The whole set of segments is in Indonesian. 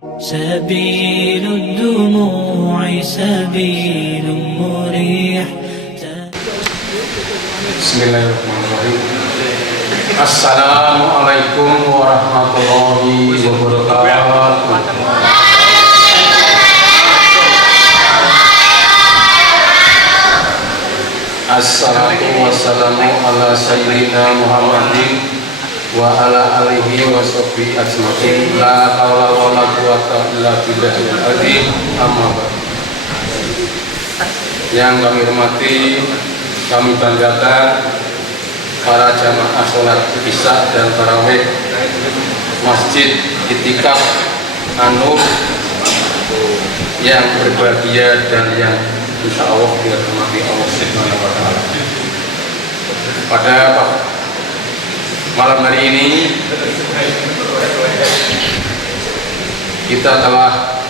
سبيل الدموع سبيل مريح. Bismillahirrahmanirrahim. Assalamualaikum warahmatullahi wabarakatuh. Assalatu wassalamu ala sayyidina Muhammadin wa ala alihi wa sahbihi ajma'in. La haula wa la quwwata illa billahil azim. Amma ba'd. Yang kami hormati, kami banggakan para jamaah sholat isya dan tarawih Masjid Itikaf An-Nur yang berbahagia dan yang insya Allah dirahmati Allah Subhanahu wa Ta'ala. Pada malam hari ini kita telah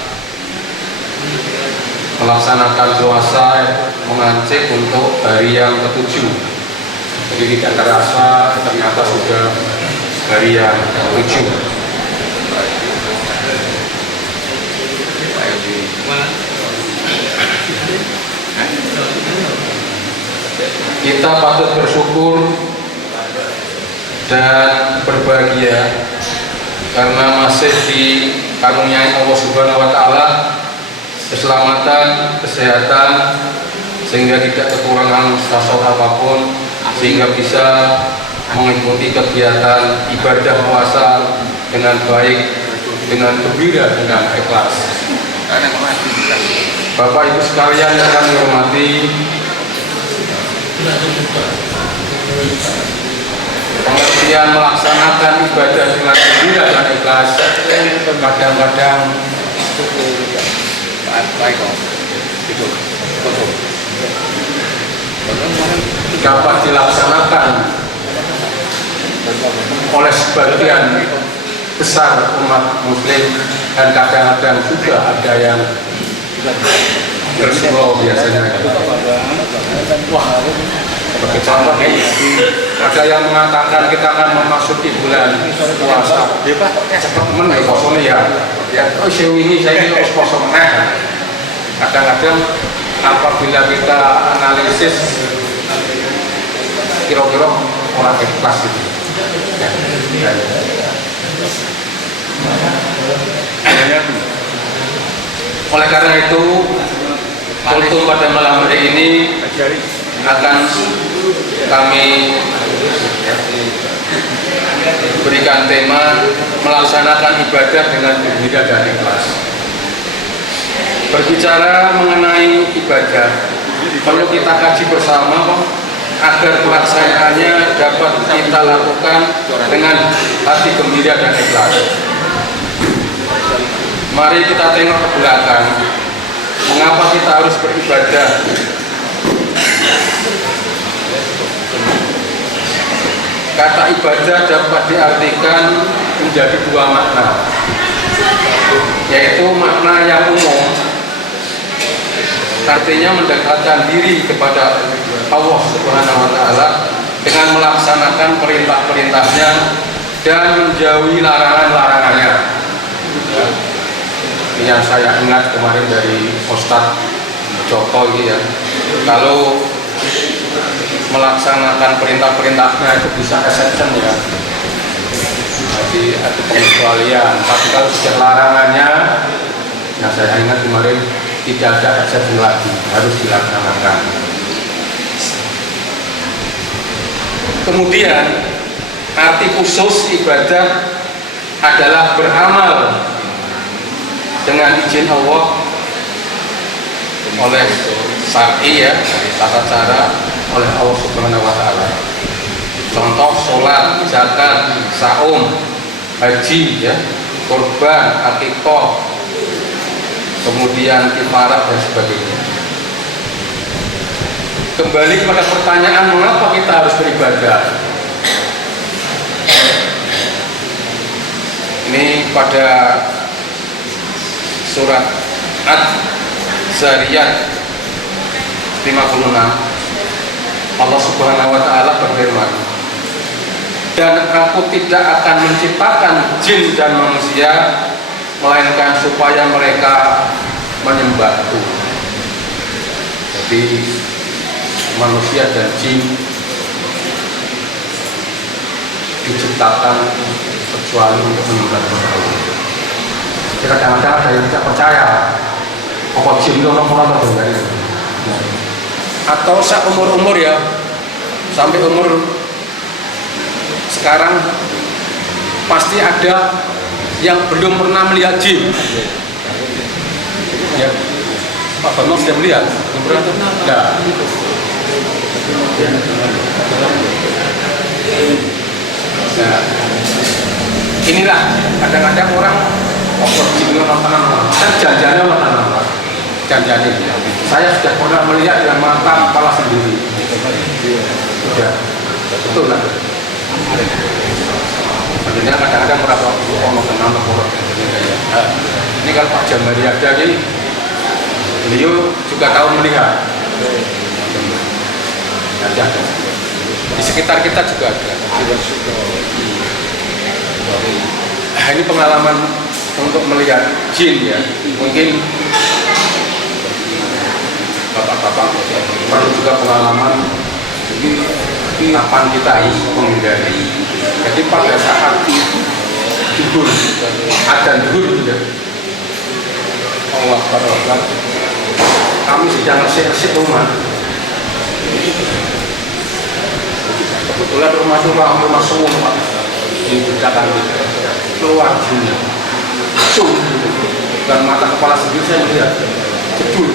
melaksanakan puasa mengancik untuk hari yang ke-7. Jadi tidak terasa ternyata sudah hari yang ke-7. Kita patut bersyukur dan berbahagia karena masih dikaruniai Allah Subhanahu wa Ta'ala keselamatan, kesehatan, sehingga tidak kekurangan sasar apapun, sehingga bisa mengikuti kegiatan ibadah puasa dengan baik, dengan gembira, dengan ikhlas. Bapak Ibu sekalian yang kami hormati, pengertian melaksanakan ibadah dengan gembira dan ikhlas kadang-kadang dapat dilaksanakan oleh sebagian besar umat muslim dan kadang-kadang juga ada yang bersurau biasanya. Wah, sebagai contoh ada yang mengatakan kita akan memasuki bulan puasa cepat meneh kosone ya ini saya ini harus kosong meneh. Kadang-kadang apabila kita analisis kira-kira orang ikhlas itu oleh karena itu kultum pada malam hari ini akan kami berikan tema melaksanakan ibadah dengan gembira dan ikhlas. Berbicara mengenai ibadah, perlu kita kaji bersama agar pelaksanaannya dapat kita lakukan dengan hati gembira dan ikhlas. Mari kita tengok ke belakang, mengapa kita harus beribadah. Kata ibadah dapat diartikan menjadi dua makna, yaitu makna yang umum, artinya mendekatkan diri kepada Allah Subhanahu wa Ta'ala dengan melaksanakan perintah-perintahnya dan menjauhi larangan-larangannya. Ini yang saya ingat kemarin dari Ustadz Joko ini ya, kalau melaksanakan perintah-perintahnya itu bisa exception ya, jadi ada pengecualian. Tapi kalau sudah larangannya, nah saya ingat kemarin tidak ada exception lagi, harus dilaksanakan. Kemudian arti khusus ibadah adalah beramal dengan izin Allah oleh syar'i ya, tata cara oleh Allah Subhanahu wa Ta'ala. Contoh sholat, zakat, saum, haji ya, kurban, akikah, kemudian kifarah dan sebagainya. Kembali pada pertanyaan mengapa kita harus beribadah. Ini pada surat Az-Zariyat 56 Allah Subhanahu wa Ta'ala berfirman, dan aku tidak akan menciptakan jin dan manusia melainkan supaya mereka menyembah Tuhan. Jadi manusia dan jin diciptakan kecuali untuk menyembah Tuhan. Kita kadang-kadang ada yang tidak percaya apa jin itu orang-orang terdengar, atau seumur-umur ya, sampai umur sekarang pasti ada yang belum pernah melihat jin. Ya, Pak Bambang sudah melihat? Belum pernah? Enggak. Nah, inilah kadang-kadang orang jin orang kan janjiannya orang janjiannya. Saya sudah pernah melihat dengan mata kepala sendiri. Sudah, betul lah. Sebenarnya kadang-kadang merasa orang tenang orang ini kalau Pak Jamari ada ini, beliau juga tahu melihat. Ada. Di sekitar kita juga ada. Nah, ini pengalaman untuk melihat jin ya. Mungkin bapak-bapak perlu juga pengalaman. Kapan kita harus menghindari. Jadi pada saat tidur, adzan zuhur ya, Allah Akbar, kami sedang resik-resik rumah. Kebetulan rumah itu rumah semua di belakang keluar jinnya, dan mata kepala sendiri saya melihat jedul.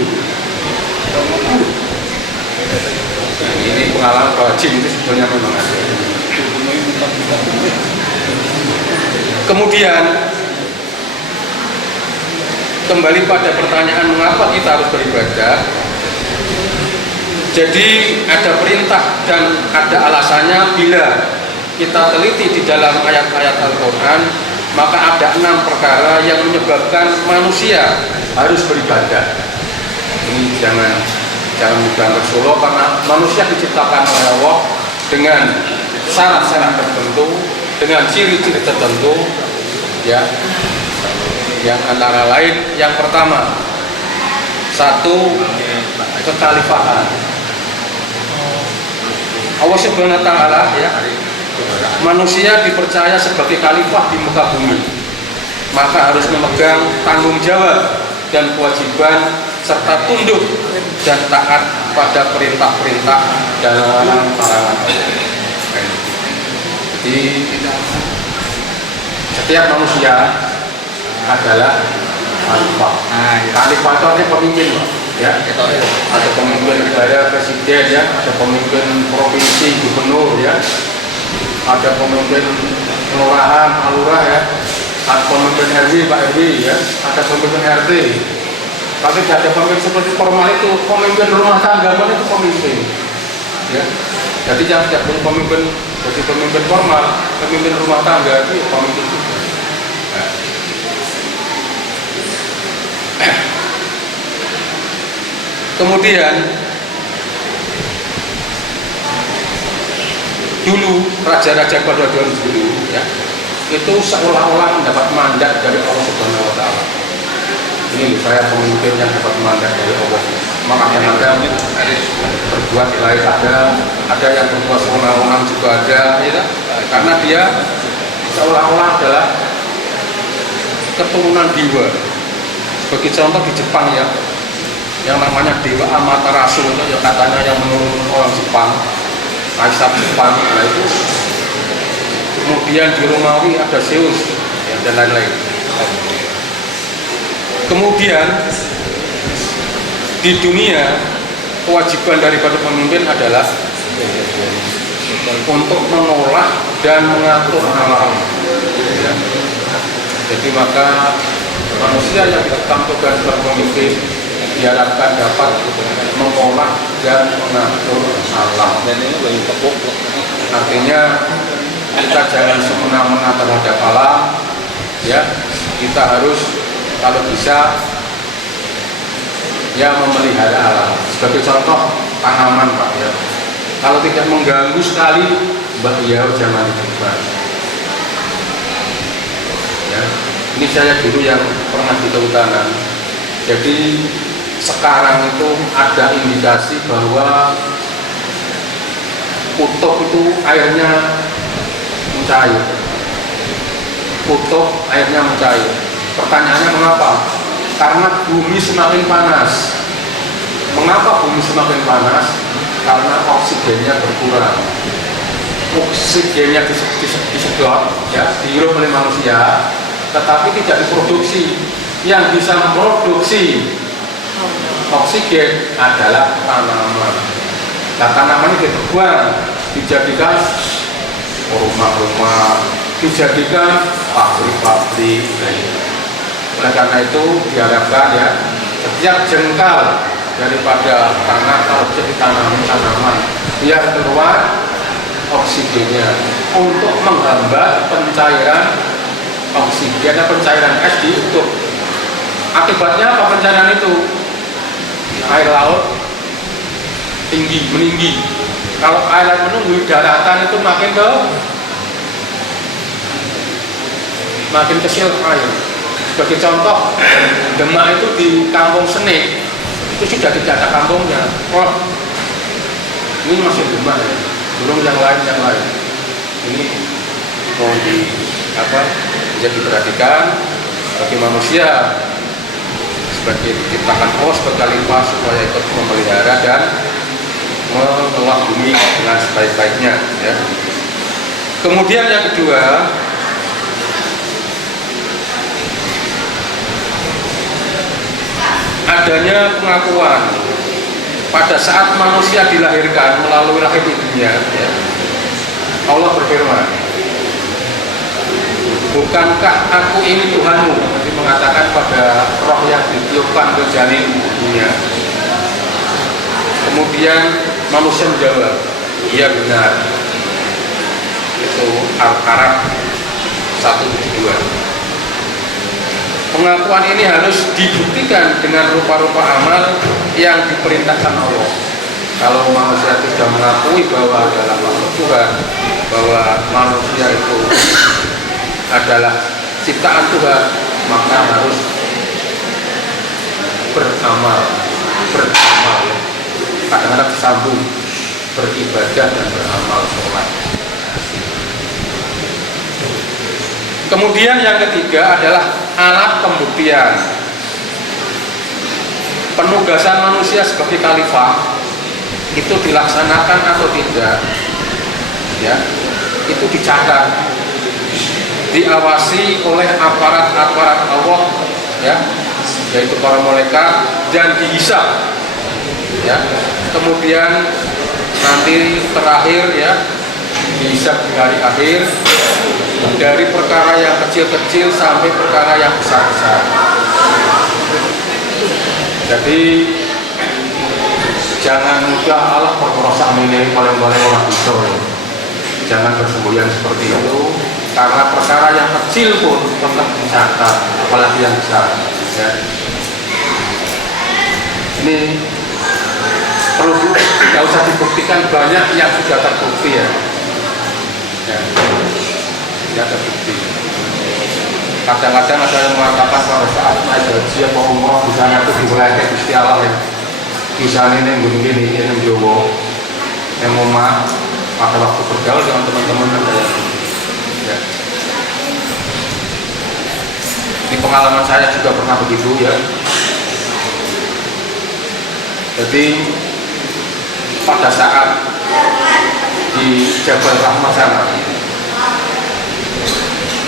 Nah, ini pengalaman bahwa jin itu sebetulnya memang ada. Kemudian kembali pada pertanyaan mengapa kita harus beribadah. Jadi ada perintah dan ada alasannya. Bila kita teliti di dalam ayat-ayat Al-Quran, maka ada 6 perkara yang menyebabkan manusia harus beribadah. Ini jangan mudah bersuloh, karena manusia diciptakan oleh Allah dengan syarat-syarat tertentu, dengan ciri-ciri tertentu, ya. Yang antara lain, yang pertama, 1, kekhalifahan. Allah Subhanahu wa taala ya, manusia dipercaya sebagai khalifah di muka bumi, maka harus memegang tanggung jawab dan kewajiban serta tunduk dan taat pada perintah-perintah dan larangan-larangan. Jadi setiap manusia adalah khalifah. Khalifah itu artinya pemimpin, ya. Ada pemimpin negara, presiden, ya. Ada pemimpin provinsi, gubernur, ya. Ada pemimpin kelurahan, lurah, ya. Ada pemimpin RW, Pak RW, ya. Ada pemimpin RT. Tapi tidak ada pemimpin seperti formal itu, pemimpin rumah tangga pun itu pemimpin, ya. Jadi jangan tidak punya pemimpin, jadi pemimpin formal, pemimpin rumah tangga itu pemimpin itu. Kemudian dulu raja-raja pada dulu, ya, itu seolah-olah mendapat mandat dari Allah Subhanahu wa taala. Ini saya pemimpin yang dapat mandat dari Allah. Maka kadang-kadang berbuat baik ada yang berbuat sewenang-wenang juga ada, ya, karena dia seolah-olah adalah keturunan dewa. Sebagai contoh di Jepang, ya, yang namanya Dewa Amaterasu, ya, katanya yang menurun orang Jepang, Kaisar Jepang. Nah, itu kemudian di Romawi ada Zeus, ya, dan lain-lain. Kemudian di dunia kewajiban daripada pemimpin adalah untuk mengolah dan mengatur alam, ya. Jadi maka manusia yang ditempatkan sebagai pemimpin diharapkan dapat mengolah dan mengatur alam. Dan ini bagi tepuk. Artinya kita jangan semena-mena terhadap alam, ya. Kita harus kalau bisa ya memelihara alam. Sebagai contoh tanaman, Pak, ya. Kalau tidak mengganggu sekali, Mbak, ya jangan ditebang. Ya. Ini saya dulu yang pernah di kehutanan. Jadi sekarang itu ada indikasi bahwa kutub itu airnya mencair. Kutub airnya mencair. Pertanyaannya mengapa? Karena bumi semakin panas. Mengapa bumi semakin panas? Karena oksigennya berkurang. Oksigennya disedot, ya, dihirup oleh manusia, tetapi tidak diproduksi. Yang bisa memproduksi oksigen adalah tanaman. Nah, tanaman ini ditebang, dijadikan rumah-rumah, dijadikan pabrik-pabrik. Oleh karena itu diharapkan ya, setiap jengkal daripada tanah kalau bisa ditanami tanaman biar keluar oksigennya untuk menghambat pencairan oksigen dan pencairan es di kutub. Akibatnya apa pencairan itu? Air laut tinggi, meninggi. Kalau air laut menunggu, daratan itu makin kecil air. Sebagai contoh, Demak itu di Kampung Senik itu sudah tidak ada kampungnya. Oh, ini masih Demak ya, belum yang lain. Ini mau bisa diperhatikan bagi manusia sebagai diciptakan Allah sebagai limpah supaya ikut memelihara dan mengolah bumi dengan sebaik-baiknya ya. Kemudian yang kedua, adanya pengakuan pada saat manusia dilahirkan melalui rahim ibunya ya. Allah berfirman, bukankah aku ini Tuhanmu? Jadi mengatakan pada roh yang ditiupkan ke janin ibunya. Kemudian manusia menjawab, iya benar. Itu Al-Araf 172. Pengakuan ini harus dibuktikan dengan rupa-rupa amal yang diperintahkan Allah. Kalau manusia itu sudah mengakui bahwa adalah makhluk Tuhan, bahwa manusia itu adalah ciptaan Tuhan, maka harus beramal ya. Kadang-kadang disambung beribadah dan beramal sholat. Kemudian yang ketiga adalah alat pembuktian. Penugasan manusia sebagai khalifah itu dilaksanakan atau tidak, ya, itu dicatat, diawasi oleh aparat-aparat Allah, ya, yaitu para malaikat, dan dihisab, ya. Kemudian nanti terakhir ya, dihisab di hari akhir dari perkara yang kecil-kecil sampai perkara yang besar-besar. Jadi jangan mudah Allah berproses ini paling-paling orang bisa. Jangan bersembunyian seperti itu, karena perkara yang kecil pun tetap dicatat, apalagi yang besar. Ya. Ini perlu tidak usah dibuktikan, banyak yang sudah terbukti ya. Tidak terbukti. Kadang-kadang ada yang mengatakan pada saat naik haji atau umroh di sana itu diwelehke Gusti Allah ya. Di sana ini gini yang Jawa, yang Moma pada waktu bergaul dengan teman-teman ada ya. Ini pengalaman saya juga pernah begitu ya. Jadi pada saat di Jabal Rahmah sana,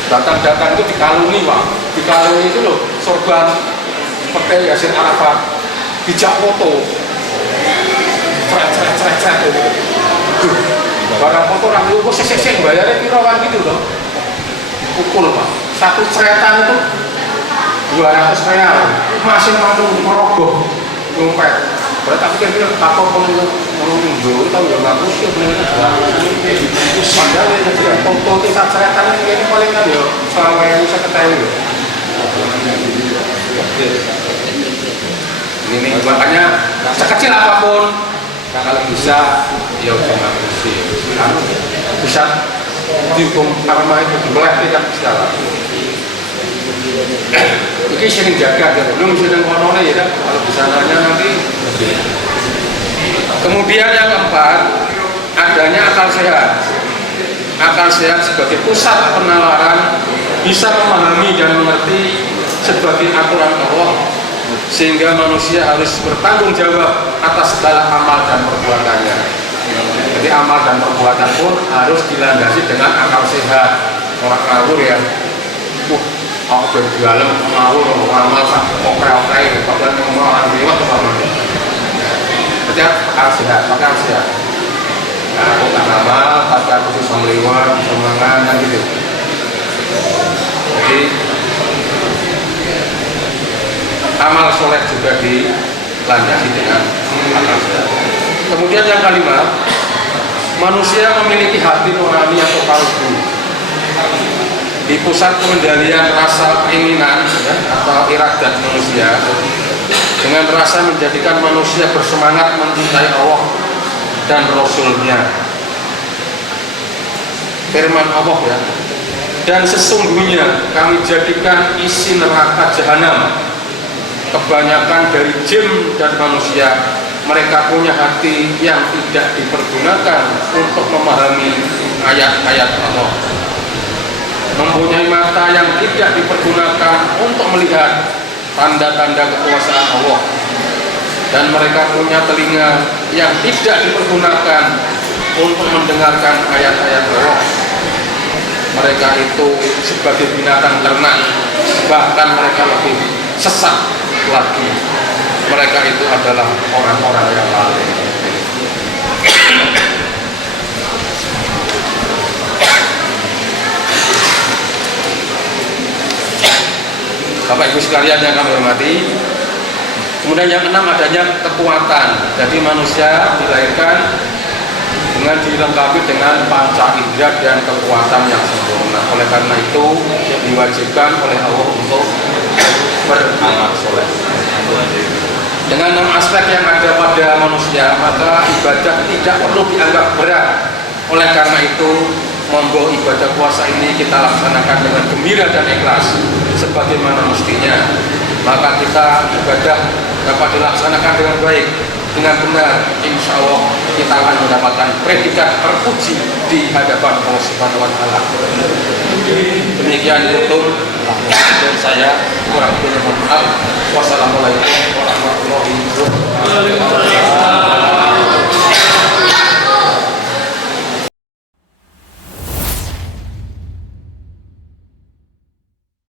datang-datang itu dikalungi Pak, dikalungi itu loh, sorban seperti Yasin Arafat, dijak foto, ceret gitu. Barang foto orang itu kok sesek bayarnya pirawan gitu loh, dipukul Pak, satu ceretan itu 200 real, masih mampu merogoh dompet. Berarti tak pikir-pikir apa kalau ngomong tahu ya bagus ya benar-benar padahal ini juga foto saat ceretan ini paling kan ya selama yang bisa ketahui ini makanya sekecil apapun kalau bisa ya jangan bisa dihukum karma itu dibelah tidak segala. Ini sering jaga ya, belum sedang kono ya, kalau di sananya nanti. Kemudian yang keempat, adanya akal sehat. Akal sehat sebagai pusat penalaran bisa memahami dan mengerti sebagai aturan Allah, sehingga manusia harus bertanggung jawab atas segala amal dan perbuatannya. Jadi amal dan perbuatan pun harus dilandasi dengan akal sehat. Orang ngawur ya, aku berjualan ngawur, amal oke-oke, padahal ngomong orang lewat kemana. Berarti akal sehat, akal sehat. Nah, aku tak amal, tapi aku bisa melewat, bisa mangan, gitu. Jadi amal soleh juga dilandasi dengan akal sehat. Kemudian yang kelima, manusia memiliki hati nurani atau kalbu. Di pusat pengendalian rasa keinginan ya, atau iradat manusia, dengan rasa menjadikan manusia bersemangat mencintai Allah dan Rasulnya. Firman Allah ya, dan sesungguhnya kami jadikan isi neraka jahanam kebanyakan dari jin dan manusia. Mereka punya hati yang tidak dipergunakan untuk memahami ayat-ayat Allah, mempunyai mata yang tidak dipergunakan untuk melihat tanda-tanda kekuasaan Allah, dan mereka punya telinga yang tidak dipergunakan untuk mendengarkan ayat-ayat Allah. Mereka itu sebagai binatang ternak, bahkan mereka lebih sesat lagi. Mereka itu adalah orang-orang yang lalai. Bapak Ibu sekalian yang kami hormati, kemudian yang keenam adanya kekuatan. Jadi manusia dilahirkan dengan dilengkapi dengan panca indera dan kekuatan yang sempurna. Oleh karena itu diwajibkan oleh Allah untuk beramal soleh. Dengan 6 aspek yang ada pada manusia, maka ibadah tidak perlu dianggap berat. Oleh karena itu, monggo ibadah puasa ini kita laksanakan dengan gembira dan ikhlas sebagaimana mestinya. Maka kita ibadah dapat dilaksanakan dengan baik, dengan benar. Insya Allah kita akan mendapatkan predikat terpuji di hadapan Allah Subhanahu wa Ta'ala. Demikian ditutup dan saya kurang lebih mohon maaf. Wassalamualaikum warahmatullahi wabarakatuh.